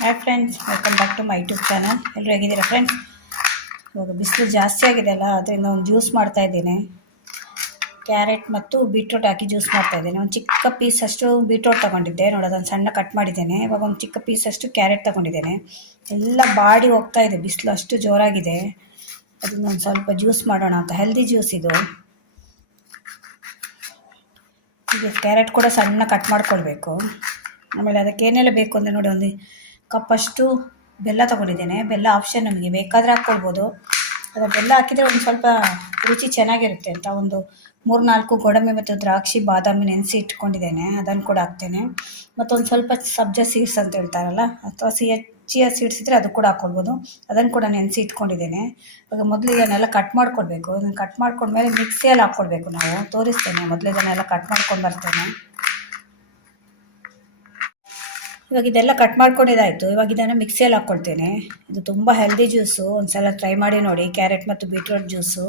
Hi friends, welcome back to my YouTube channel. ಎಲ್ಲರೂ ಹೇಗಿದ್ದೀರಾ friends? ಇವಾಗ ಬಿಸಿಲು ಜಾಸ್ತಿ ಆಗಿದೆ ಅಲ್ಲ, ಅದರಿಂದ ಒಂದು ಜ್ಯೂಸ್ ಮಾಡ್ತಾ ಇದ್ದೀನಿ. ಕ್ಯಾರೆಟ್ ಮತ್ತು ಬೀಟ್ರೋಟ್ ಹಾಕಿ ಜ್ಯೂಸ್ ಮಾಡ್ತಾ ಇದ್ದೀನಿ. ಒಂದು ಚಿಕ್ಕ ಪೀಸ್ ಅಷ್ಟು ಬೀಟ್ರೋಟ್ ತೊಗೊಂಡಿದ್ದೆ, ನೋಡೋದೊಂದು ಸಣ್ಣ ಕಟ್ ಮಾಡಿದ್ದೇನೆ. ಇವಾಗ ಒಂದು ಚಿಕ್ಕ ಪೀಸ್ ಅಷ್ಟು ಕ್ಯಾರೆಟ್ ತೊಗೊಂಡಿದ್ದೇನೆ. ಎಲ್ಲ ಬಾಡಿ ಹೋಗ್ತಾ ಇದೆ, ಬಿಸಿಲು ಅಷ್ಟು ಜೋರಾಗಿದೆ. ಅದನ್ನ ಒಂದು ಸ್ವಲ್ಪ ಜ್ಯೂಸ್ ಮಾಡೋಣ ಅಂತ. ಹೆಲ್ದಿ ಜ್ಯೂಸ್ ಇದು. ಈಗ ಕ್ಯಾರೆಟ್ ಕೂಡ ಸಣ್ಣ ಕಟ್ ಮಾಡ್ಕೊಳ್ಬೇಕು. ಆಮೇಲೆ ಅದಕ್ಕೆ ಏನೆಲ್ಲ ಬೇಕು ಅಂದರೆ ನೋಡಿ, ಒಂದು ಕಪ್ಪಷ್ಟು ಬೆಲ್ಲ ತೊಗೊಂಡಿದ್ದೇನೆ. ಬೆಲ್ಲ ಆಪ್ಷನ್, ನಮಗೆ ಬೇಕಾದರೆ ಹಾಕ್ಕೊಳ್ಬೋದು. ಅದು ಬೆಲ್ಲ ಹಾಕಿದರೆ ಒಂದು ಸ್ವಲ್ಪ ರುಚಿ ಚೆನ್ನಾಗಿರುತ್ತೆ ಅಂತ ಒಂದು 3-4 ಗೋಡಂಬಿ ಮತ್ತು ದ್ರಾಕ್ಷಿ ಬಾದಾಮಿ ನೆನೆಸಿ ಇಟ್ಕೊಂಡಿದ್ದೇನೆ, ಅದನ್ನು ಕೂಡ ಹಾಕ್ತೇನೆ. ಮತ್ತೊಂದು ಸ್ವಲ್ಪ ಸಬ್ಜಾ ಸೀಡ್ಸ್ ಅಂತ ಹೇಳ್ತಾರಲ್ಲ, ಅಥವಾ ಚಿಯಾ ಸೀಡ್ಸ್ ಇದ್ದರೆ ಅದು ಕೂಡ ಹಾಕ್ಕೊಳ್ಬೋದು. ಅದನ್ನು ಕೂಡ ನೆನೆಸಿ ಇಟ್ಕೊಂಡಿದ್ದೇನೆ. ಇವಾಗ ಮೊದಲು ಇದನ್ನೆಲ್ಲ ಕಟ್ ಮಾಡ್ಕೊಳ್ಬೇಕು. ಇದನ್ನು ಕಟ್ ಮಾಡ್ಕೊಂಡ್ಮೇಲೆ ಮಿಕ್ಸಿಯಲ್ಲಿ ಹಾಕ್ಕೊಳ್ಬೇಕು. ನಾವು ತೋರಿಸ್ತೇನೆ. ಮೊದಲು ಇದನ್ನೆಲ್ಲ ಕಟ್ ಮಾಡ್ಕೊಂಡು ಬರ್ತೇನೆ. ಇವಾಗ ಇದೆಲ್ಲ ಕಟ್ ಮಾಡ್ಕೊಂಡಿದ್ದಾಯಿತು. ಇವಾಗ ಇದನ್ನು ಮಿಕ್ಸಿಯಲ್ಲಿ ಹಾಕ್ಕೊಳ್ತೇನೆ. ಇದು ತುಂಬ ಹೆಲ್ದಿ ಜ್ಯೂಸು, ಒಂದು ಸಲ ಟ್ರೈ ಮಾಡಿ ನೋಡಿ. ಕ್ಯಾರೆಟ್ ಮತ್ತು ಬೀಟ್ರೋಟ್ ಜ್ಯೂಸು.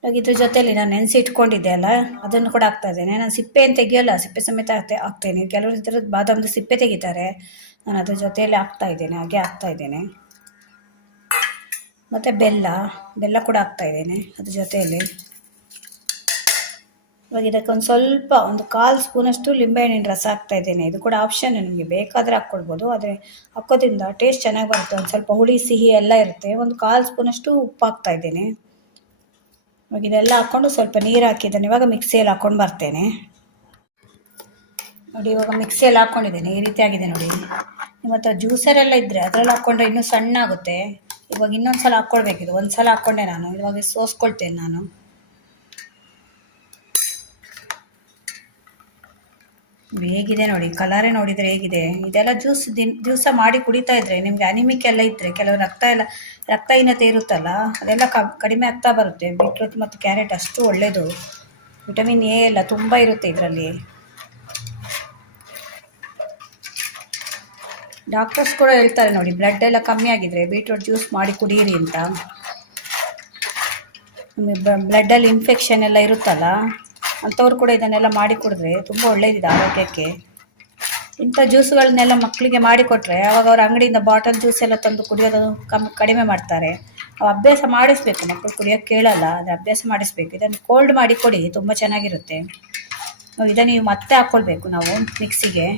ಇವಾಗ ಇದ್ರ ಜೊತೆಯಲ್ಲಿ ನಾನು ನೆನೆಸಿ ಇಟ್ಕೊಂಡಿದ್ದೆ ಅಲ್ಲ, ಅದನ್ನು ಕೂಡ ಹಾಕ್ತಾ ಇದ್ದೇನೆ. ನಾನು ಸಿಪ್ಪೆಯನ್ನು ತೆಗಿಯೋಲ್ಲ, ಸಿಪ್ಪೆ ಸಮೇತ ಹಾಕ್ತೇನೆ. ಕೆಲವರು ಇದರದ್ದು ಬಾದಾಮದು ಸಿಪ್ಪೆ ತೆಗಿತಾರೆ, ನಾನು ಅದ್ರ ಜೊತೆಯಲ್ಲಿ ಹಾಕ್ತಾ ಇದ್ದೇನೆ. ಹಾಗೆ ಹಾಕ್ತಾ ಇದ್ದೇನೆ. ಮತ್ತು ಬೆಲ್ಲ ಕೂಡ ಹಾಕ್ತಾ ಇದ್ದೇನೆ ಅದ್ರ ಜೊತೆಯಲ್ಲಿ. ಇವಾಗ ಇದಕ್ಕೆ ಒಂದು ಸ್ವಲ್ಪ ಒಂದು 1/4 ಸ್ಪೂನಷ್ಟು ಲಿಂಬೆಹಣ್ಣಿನ ರಸ ಹಾಕ್ತಾ ಇದ್ದೇನೆ. ಇದು ಕೂಡ ಆಪ್ಷನ್, ನಿಮಗೆ ಬೇಕಾದರೆ ಹಾಕ್ಕೊಳ್ಬೋದು. ಆದರೆ ಹಾಕೋದ್ರಿಂದ ಟೇಸ್ಟ್ ಚೆನ್ನಾಗಿ ಬರುತ್ತೆ. ಒಂದು ಸ್ವಲ್ಪ ಹುಳಿ ಸಿಹಿ ಎಲ್ಲ ಇರುತ್ತೆ. ಒಂದು 1/4 ಸ್ಪೂನಷ್ಟು ಉಪ್ಪು ಹಾಕ್ತಾ ಇದ್ದೇನೆ. ಇವಾಗ ಇದೆಲ್ಲ ಹಾಕ್ಕೊಂಡು ಸ್ವಲ್ಪ ನೀರು ಹಾಕಿದ್ದೇನೆ. ಇವಾಗ ಮಿಕ್ಸಿಯಲ್ಲಿ ಹಾಕ್ಕೊಂಡು ಬರ್ತೇನೆ. ನೋಡಿ, ಇವಾಗ ಮಿಕ್ಸಿಯಲ್ಲಿ ಹಾಕ್ಕೊಂಡಿದ್ದೇನೆ. ಈ ರೀತಿ ಆಗಿದೆ ನೋಡಿ. ನಿಮ್ಮ ಹತ್ರ ಜ್ಯೂಸರೆಲ್ಲ ಇದ್ದರೆ ಅದರಲ್ಲಿ ಹಾಕ್ಕೊಂಡ್ರೆ ಇನ್ನೂ ಸಣ್ಣ ಆಗುತ್ತೆ. ಇವಾಗ ಇನ್ನೊಂದು ಸಲ ಹಾಕ್ಕೊಳ್ಬೇಕಿದು. ಒಂದು ಸಲ ಹಾಕ್ಕೊಂಡೆ ನಾನು. ಇವಾಗ ಸೋಸ್ಕೊಳ್ತೇನೆ ನಾನು. ಹೇಗಿದೆ ನೋಡಿ, ಕಲರೇ ನೋಡಿದರೆ ಹೇಗಿದೆ. ಇದೆಲ್ಲ ದಿವಸ ಮಾಡಿ ಕುಡಿತಾ ಇದ್ದರೆ ನಿಮಗೆ ಅನಿಮಿಕ್ ಎಲ್ಲ ಇದ್ದರೆ, ಕೆಲವು ರಕ್ತಹೀನತೆ ಇರುತ್ತಲ್ಲ, ಅದೆಲ್ಲ ಕಡಿಮೆ ಆಗ್ತಾ ಬರುತ್ತೆ. ಬೀಟ್ರೂಟ್ ಮತ್ತು ಕ್ಯಾರೆಟ್ ಅಷ್ಟು ಒಳ್ಳೆಯದು. ವಿಟಮಿನ್ ಎ ಎಲ್ಲ ತುಂಬ ಇರುತ್ತೆ ಇದರಲ್ಲಿ. ಡಾಕ್ಟರ್ಸ್ ಕೂಡ ಹೇಳ್ತಾರೆ ನೋಡಿ, ಬ್ಲಡ್ ಎಲ್ಲ ಕಮ್ಮಿ ಆಗಿದ್ರೆ ಬೀಟ್ರೂಟ್ ಜ್ಯೂಸ್ ಮಾಡಿ ಕುಡಿಯಿರಿ ಅಂತ. ಬ್ಲಡ್ಡಲ್ಲಿ ಇನ್ಫೆಕ್ಷನ್ ಎಲ್ಲ ಇರುತ್ತಲ್ಲ, ಅಂಥವ್ರು ಕೂಡ ಇದನ್ನೆಲ್ಲ ಮಾಡಿ ಕುಡಿದ್ರೆ ತುಂಬ ಒಳ್ಳೆಯದಿದೆ ಆರೋಗ್ಯಕ್ಕೆ. ಇಂಥ ಜ್ಯೂಸುಗಳನ್ನೆಲ್ಲ ಮಕ್ಕಳಿಗೆ ಮಾಡಿಕೊಟ್ರೆ ಆವಾಗ ಅವ್ರ ಅಂಗಡಿಯಿಂದ ಬಾಟಲ್ ಜ್ಯೂಸ್ ಎಲ್ಲ ತಂದು ಕುಡಿಯೋದು ಕಡಿಮೆ ಮಾಡ್ತಾರೆ. ಅವು ಅಭ್ಯಾಸ ಮಾಡಿಸ್ಬೇಕು. ಮಕ್ಕಳು ಕುಡಿಯೋಕ್ಕೆ ಕೇಳಲ್ಲ, ಅದು ಅಭ್ಯಾಸ ಮಾಡಿಸ್ಬೇಕು. ಇದನ್ನು ಕೋಲ್ಡ್ ಮಾಡಿ ಕೊಡಿ, ತುಂಬ ಚೆನ್ನಾಗಿರುತ್ತೆ. ಇದನ್ನು ನೀವು ಮತ್ತೆ ಹಾಕ್ಕೊಳ್ಬೇಕು ನಾವು ಮಿಕ್ಸಿಗೆ.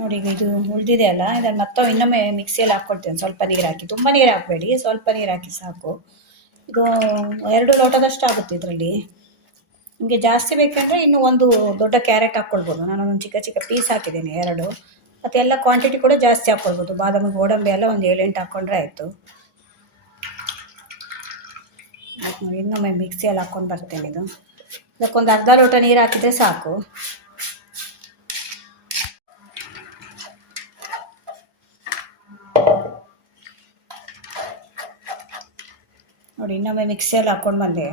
ನೋಡಿ, ಈಗ ಇದು ಉಳಿದಿದೆ ಅಲ್ಲ, ಇದನ್ನು ಮತ್ತೆ ಇನ್ನೊಮ್ಮೆ ಮಿಕ್ಸಿಯಲ್ಲಿ ಹಾಕ್ಕೊಳ್ತೇನೆ. ಸ್ವಲ್ಪ ನೀರು ಹಾಕಿ, ತುಂಬ ನೀರು ಹಾಕಬೇಡಿ, ಸ್ವಲ್ಪ ನೀರು ಹಾಕಿ ಸಾಕು. ಇದು 2 ಲೋಟದಷ್ಟು ಆಗುತ್ತೆ ಇದರಲ್ಲಿ. ನಿಮಗೆ ಜಾಸ್ತಿ ಬೇಕಂದರೆ ಇನ್ನೂ ಒಂದು ದೊಡ್ಡ ಕ್ಯಾರೆಟ್ ಹಾಕ್ಕೊಳ್ಬೋದು. ನಾನೊಂದು ಚಿಕ್ಕ ಚಿಕ್ಕ ಪೀಸ್ ಹಾಕಿದ್ದೇನೆ 2. ಮತ್ತು ಎಲ್ಲ ಕ್ವಾಂಟಿಟಿ ಕೂಡ ಜಾಸ್ತಿ ಹಾಕ್ಕೊಳ್ಬೋದು. ಬಾದಾಮಿ ಗೋಡಂಬಿ ಎಲ್ಲ ಒಂದು 7-8 ಹಾಕ್ಕೊಂಡ್ರೆ ಆಯಿತು. ಇನ್ನೊಮ್ಮೆ ಮಿಕ್ಸಿಯಲ್ಲಿ ಹಾಕ್ಕೊಂಡು ಬರ್ತೇನೆ. ಇದಕ್ಕೊಂದು ಅರ್ಧ ಲೋಟ ನೀರು ಹಾಕಿದರೆ ಸಾಕು. ನೋಡಿ, ಇನ್ನೊಮ್ಮೆ ಮಿಕ್ಸಿಯಲ್ಲಿ ಹಾಕ್ಕೊಂಡು ಬಂದೆ.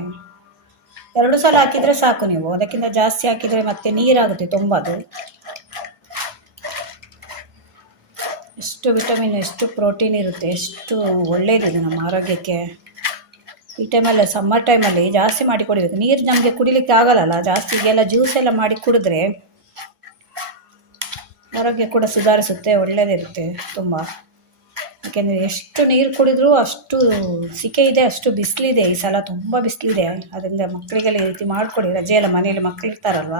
2 ಸಲ ಹಾಕಿದರೆ ಸಾಕು. ನೀವು ಅದಕ್ಕಿಂತ ಜಾಸ್ತಿ ಹಾಕಿದರೆ ಮತ್ತೆ ನೀರಾಗುತ್ತೆ ತುಂಬ. ಅದು ಎಷ್ಟು ವಿಟಮಿನ್, ಎಷ್ಟು ಪ್ರೋಟೀನ್ ಇರುತ್ತೆ, ಎಷ್ಟು ಒಳ್ಳೆಯದಿದೆ ನಮ್ಮ ಆರೋಗ್ಯಕ್ಕೆ. ಈ ಟೈಮಲ್ಲಿ, ಸಮ್ಮರ್ ಟೈಮಲ್ಲಿ ಜಾಸ್ತಿ ಮಾಡಿ ಕುಡಿಬೇಕು. ನೀರು ನಮಗೆ ಕುಡಿಲಿಕ್ಕೆ ಆಗಲ್ಲ ಜಾಸ್ತಿ. ಈಗೆಲ್ಲ ಜ್ಯೂಸ್ ಎಲ್ಲ ಮಾಡಿ ಕುಡಿದ್ರೆ ಆರೋಗ್ಯ ಕೂಡ ಸುಧಾರಿಸುತ್ತೆ, ಒಳ್ಳೆಯದಿರುತ್ತೆ ತುಂಬ. ಯಾಕೆಂದರೆ ಎಷ್ಟು ನೀರು ಕುಡಿದ್ರೂ ಅಷ್ಟು ಸಿಕೆ ಇದೆ, ಅಷ್ಟು ಬಿಸಿಲಿದೆ. ಈ ಸಲ ತುಂಬ ಬಿಸಿಲಿದೆ. ಅದರಿಂದ ಮಕ್ಕಳಿಗೆಲ್ಲ ಈ ರೀತಿ ಮಾಡಿಕೊಡಿ. ರಜೆ ಎಲ್ಲ ಮನೆಯಲ್ಲಿ ಮಕ್ಕಳು ಇರ್ತಾರಲ್ವ.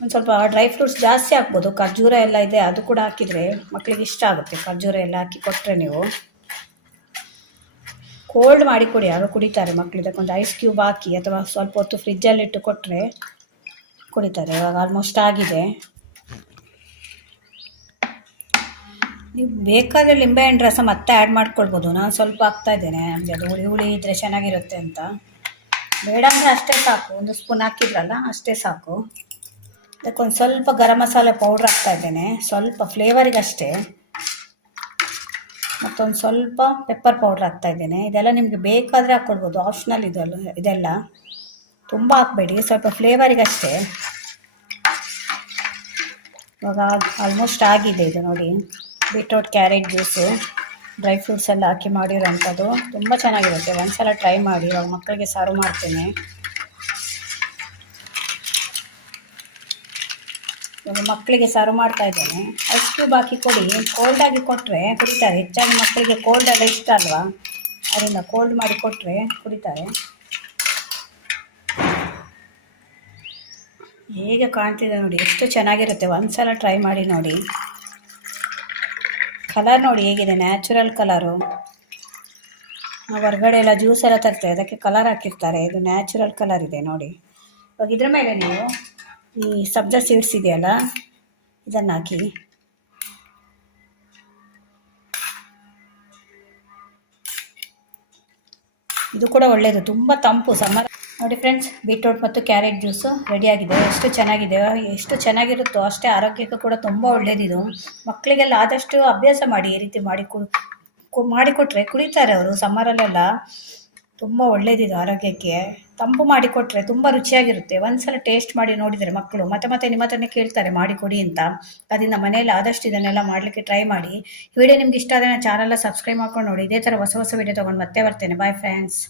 ಒಂದು ಸ್ವಲ್ಪ ಡ್ರೈ ಫ್ರೂಟ್ಸ್ ಜಾಸ್ತಿ ಹಾಕ್ಬೋದು. ಖರ್ಜೂರ ಎಲ್ಲ ಇದೆ, ಅದು ಕೂಡ ಹಾಕಿದರೆ ಮಕ್ಕಳಿಗೆ ಇಷ್ಟ ಆಗುತ್ತೆ. ಖರ್ಜೂರ ಎಲ್ಲ ಹಾಕಿ ಕೊಟ್ಟರೆ ನೀವು ಕೋಲ್ಡ್ ಮಾಡಿ ಕೊಡಿ, ಆಗ ಕುಡಿತಾರೆ ಮಕ್ಕಳು. ಇದಕ್ಕೊಂದು ಐಸ್ ಕ್ಯೂಬ್ ಹಾಕಿ ಅಥವಾ ಸ್ವಲ್ಪ ಹೊತ್ತು ಫ್ರಿಜ್ಜಲ್ಲಿಟ್ಟು ಕೊಟ್ಟರೆ ಕುಡಿತಾರೆ. ಇವಾಗ ಆಲ್ಮೋಸ್ಟ್ ಆಗಿದೆ. ನೀವು ಬೇಕಾದರೆ ಲಿಂಬೆಹಣ್ಣು ರಸ ಮತ್ತೆ ಆ್ಯಡ್ ಮಾಡ್ಕೊಳ್ಬೋದು. ನಾನು ಸ್ವಲ್ಪ ಹಾಕ್ತಾ ಇದ್ದೇನೆ, ಅಂದರೆ ಅದು ಹುಳಿ ಇದ್ದರೆ ಚೆನ್ನಾಗಿರುತ್ತೆ ಅಂತ. ಬೇಡ ಅಂದರೆ ಅಷ್ಟೇ ಸಾಕು. 1 ಸ್ಪೂನ್ ಹಾಕಿದ್ರಲ್ಲ, ಅಷ್ಟೇ ಸಾಕು. ಅದಕ್ಕೊಂದು ಸ್ವಲ್ಪ ಗರಂ ಮಸಾಲೆ ಪೌಡ್ರ್ ಹಾಕ್ತಾ ಇದ್ದೇನೆ, ಸ್ವಲ್ಪ ಫ್ಲೇವರಿಗಷ್ಟೇ. ಮತ್ತೊಂದು ಸ್ವಲ್ಪ ಪೆಪ್ಪರ್ ಪೌಡ್ರ್ ಹಾಕ್ತಾ ಇದ್ದೇನೆ. ಇದೆಲ್ಲ ನಿಮಗೆ ಬೇಕಾದರೆ ಹಾಕ್ಕೊಳ್ಬೋದು, ಆಪ್ಷನಲ್ ಇದೆಲ್ಲ. ತುಂಬ ಹಾಕಬೇಡಿ, ಸ್ವಲ್ಪ ಫ್ಲೇವರಿಗಷ್ಟೇ. ಇವಾಗ ಆಲ್ಮೋಸ್ಟ್ ಆಗಿದೆ ಇದು ನೋಡಿ, beetroot carrot juice. Dry fruits ಎಲ್ಲ ಹಾಕಿ ಮಾಡಿರೋಂಥದ್ದು ತುಂಬ ಚೆನ್ನಾಗಿರುತ್ತೆ. ಒಂದ್ಸಲ ಟ್ರೈ ಮಾಡಿ. ಇವಾಗ ಮಕ್ಕಳಿಗೆ ಸರ್ವ್ ಮಾಡ್ತೀನಿ. ಇವಾಗ ಮಕ್ಕಳಿಗೆ ಸರ್ವ್ ಮಾಡ್ತಾ ಇದ್ದೇನೆ. ಐಸ್ ಕ್ಯೂಬ್ ಹಾಕಿ ಕೊಡಿ. ಕೋಲ್ಡಾಗಿ ಕೊಟ್ಟರೆ ಕುಡಿತಾರೆ. ಹೆಚ್ಚಾಗಿ ಮಕ್ಕಳಿಗೆ ಕೋಲ್ಡ್ ಎಲ್ಲ ಇಷ್ಟ ಅಲ್ವಾ, ಅದರಿಂದ ಕೋಲ್ಡ್ ಮಾಡಿ ಕೊಟ್ಟರೆ ಕುಡಿತಾರೆ. ಹೇಗೆ ಕಾಣ್ತಿದೆ ನೋಡಿ, ಎಷ್ಟು ಚೆನ್ನಾಗಿರುತ್ತೆ. ಒಂದ್ಸಲ ಟ್ರೈ ಮಾಡಿ ನೋಡಿ. ಕಲರ್ ನೋಡಿ ಹೇಗಿದೆ, ನ್ಯಾಚುರಲ್ ಕಲರು. ನಾವು ಹೊರಗಡೆ ಎಲ್ಲ ಜ್ಯೂಸ್ ಎಲ್ಲ ತರ್ತೇವೆ, ಅದಕ್ಕೆ ಕಲರ್ ಹಾಕಿರ್ತಾರೆ. ಇದು ನ್ಯಾಚುರಲ್ ಕಲರ್ ಇದೆ ನೋಡಿ. ಇವಾಗ ಇದ್ರ ಮೇಲೆ ನೀವು ಈ ಸಬ್ಜಾ ಸೀಡ್ಸ್ ಇದೆಯಲ್ಲ, ಇದನ್ನು ಹಾಕಿ. ಇದು ಕೂಡ ಒಳ್ಳೆಯದು, ತುಂಬ ತಂಪು ಸಮ್ಮರ್. ನೋಡಿ ಫ್ರೆಂಡ್ಸ್, ಬೀಟ್ರೂಟ್ ಮತ್ತು ಕ್ಯಾರೆಟ್ ಜ್ಯೂಸು ರೆಡಿಯಾಗಿದೆ. ಎಷ್ಟು ಚೆನ್ನಾಗಿದೆ, ಎಷ್ಟು ಚೆನ್ನಾಗಿರುತ್ತೋ ಅಷ್ಟೇ ಆರೋಗ್ಯಕ್ಕೂ ಕೂಡ ತುಂಬ ಒಳ್ಳೆಯದಿದು. ಮಕ್ಕಳಿಗೆಲ್ಲ ಆದಷ್ಟು ಅಭ್ಯಾಸ ಮಾಡಿ, ಈ ರೀತಿ ಮಾಡಿಕೊಟ್ರೆ ಕುಡಿತಾರೆ ಅವರು. ಸಮ್ಮರಲ್ಲೆಲ್ಲ ತುಂಬ ಒಳ್ಳೆಯದಿದು ಆರೋಗ್ಯಕ್ಕೆ. ತಂಪು ಮಾಡಿಕೊಟ್ರೆ ತುಂಬ ರುಚಿಯಾಗಿರುತ್ತೆ. ಒಂದ್ಸಲ ಟೇಸ್ಟ್ ಮಾಡಿ ನೋಡಿದರೆ ಮಕ್ಕಳು ಮತ್ತೆ ಮತ್ತೆ ನಿಮ್ಮ ಹತ್ರನೇ ಕೇಳ್ತಾರೆ ಮಾಡಿಕೊಡಿ ಅಂತ. ಅದರಿಂದ ಮನೆಯಲ್ಲಿ ಆದಷ್ಟು ಇದನ್ನೆಲ್ಲ ಮಾಡಲಿಕ್ಕೆ ಟ್ರೈ ಮಾಡಿ. ಈ ವಿಡಿಯೋ ನಿಮ್ಗೆ ಇಷ್ಟ ಆದರೆ ನನ್ನ ಚಾನಲ್ನ ಸಬ್ಸ್ಕ್ರೈಬ್ ಮಾಡ್ಕೊಂಡು ನೋಡಿ. ಇದೇ ಥರ ಹೊಸ ಹೊಸ ವಿಡಿಯೋ ತೊಗೊಂಡು ಮತ್ತೆ ಬರ್ತೇನೆ. Bye friends.